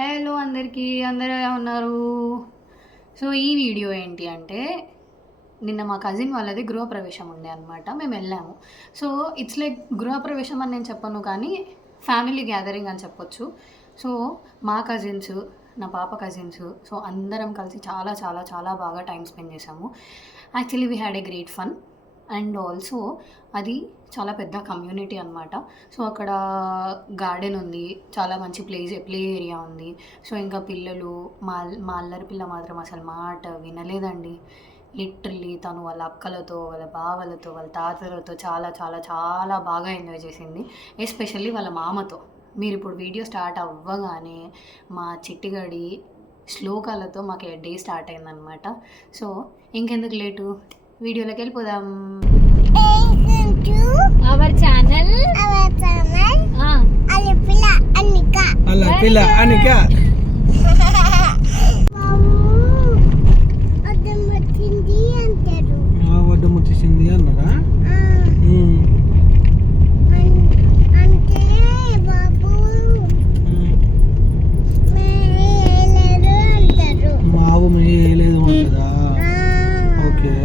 Hello అందరికీ, అందరూ ఎలా ఉన్నారు? సో ఈ వీడియో ఏంటి అంటే, నిన్న మా కజిన్ వాళ్ళది గృహప్రవేశం ఉండే అనమాట. మేము వెళ్ళాము. సో ఇట్స్ లైక్ గృహప్రవేశం అని నేను చెప్పను కానీ ఫ్యామిలీ గ్యాదరింగ్ అని చెప్పొచ్చు. సో మా కజిన్స్, నా పాప కజిన్స్, సో అందరం కలిసి చాలా చాలా చాలా బాగా టైం స్పెండ్ చేసాము. Actually we had a great fun. And also అది చాలా పెద్ద కమ్యూనిటీ అనమాట. సో అక్కడ గార్డెన్ ఉంది, చాలా మంచి ప్లే ఏరియా ఉంది. సో ఇంకా పిల్లలు, మా అల్లరి పిల్ల మాత్రం అసలు మాట వినలేదండి. లిటరల్లీ తను వాళ్ళ అక్కలతో, వాళ్ళ బావలతో, వాళ్ళ తాతలతో చాలా చాలా చాలా బాగా ఎంజాయ్ చేసింది. ఎస్పెషల్లీ వాళ్ళ మామతో. మీరు ఇప్పుడు వీడియో స్టార్ట్ అవ్వగానే మా చిట్టిగడి శ్లోకాలతో మాకు డే స్టార్ట్ అయిందనమాట. సో ఇంకెందుకు లేటు, వీడియోలోకి వెళ్ళిపోదాం. అవర్ ఛానల్ అలపిల్ల అనిక వడ్డం వచ్చేసింది అన్నారా? అంటే బాబు అంటారు. మావు వేయలేదు అంటదా? ఓకే.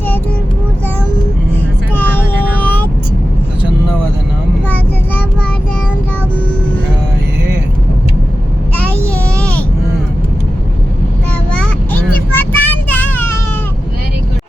చతుర్భుజం ప్రసన్నవదనం వెరీ గుడ్.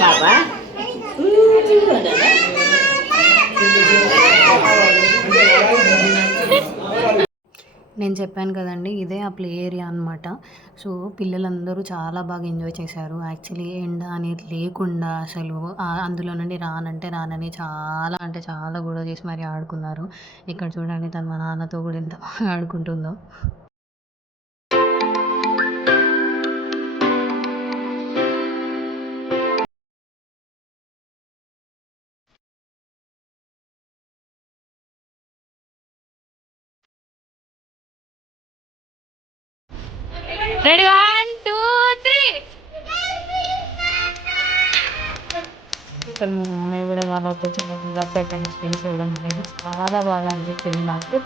పాప నేను చెప్పాను కదండి, ఇదే ఆ ప్లే ఏరియా అనమాట. సో పిల్లలందరూ చాలా బాగా ఎంజాయ్ చేశారు. యాక్చువల్లీ ఎండ అనేది లేకుండా అసలు అందులో నుండి రానంటే రానని చాలా అంటే చాలా గొడవ చేసి మరి ఆడుకున్నారు. ఇక్కడ చూడండి, తను మా నాన్నతో కూడా ఎంత బాగా ఆడుకుంటుందో. రెడీ, 1 2 3. కూడా వాళ్ళతో చిన్న టైం స్పెండ్ చేయడం అనేది చాలా బాగా అనిపించింది నాకు.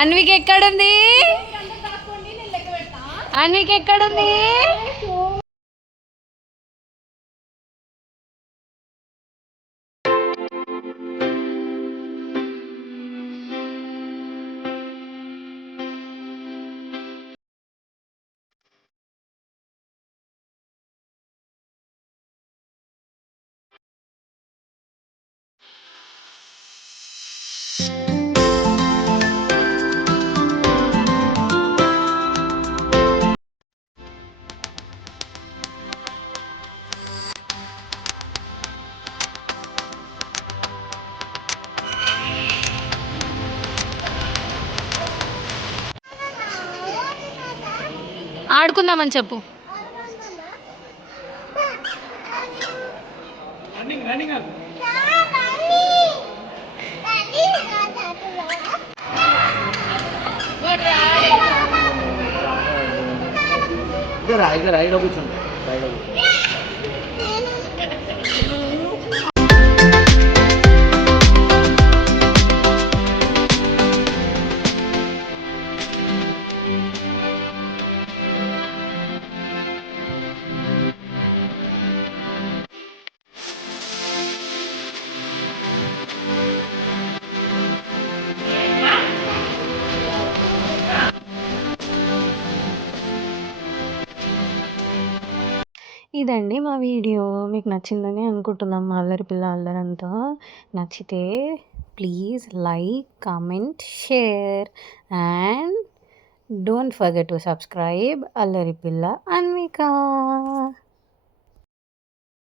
అన్విక్ ఎక్కడుంది? అన్విక్ ఎక్కడుంది? ఆడుకుందామని చెప్పు. ఇదండి మా వీడియో. మీకు నచ్చిందని అనుకుంటున్నాం. మా అల్లరి పిల్ల అల్లరంతా. నచ్చితే please like, comment, share and don't forget to subscribe అల్లరి పిల్ల అన్విక.